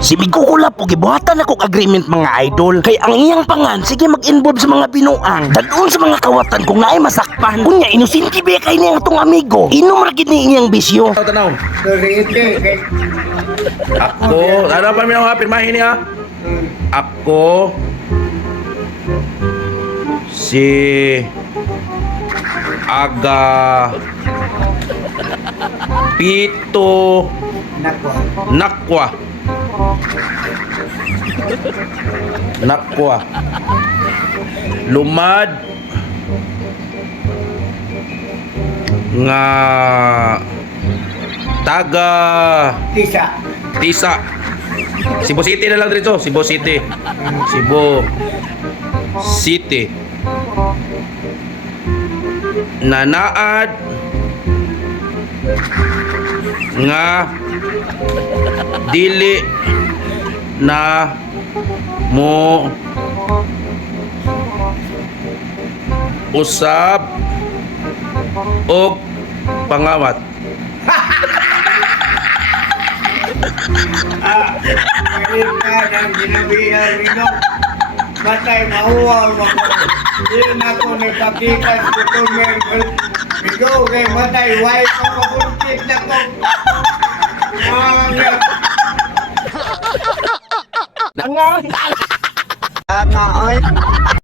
Si Migukula po gibuhatan ako agreement mga idol. Kay ang iyang pangan sige mag-involve sa mga binuang. Dadun sa mga kawatan kung naay masakpan. Kunya inusinti ba kay niya atong amigo. Inom ra gid ni iyang bisyo. Tanaw. Sorry, Ako, ano pa minong pirmahin niya? Ako si Aga Pito Nako. Nakwa. Nakwa. Lumad nga taga Tisa. Cebu City na lang dito, Cebu City. Cebu City. Nanaad nga dili na mo usab og pangawat. Ngayon ka ng ginabihan nino. Batay mahuwaw mo. Yun ako nagpakikas ko to Merkel. Ikaw kay batay, why ka mabulkit na ko? Nga. Nga.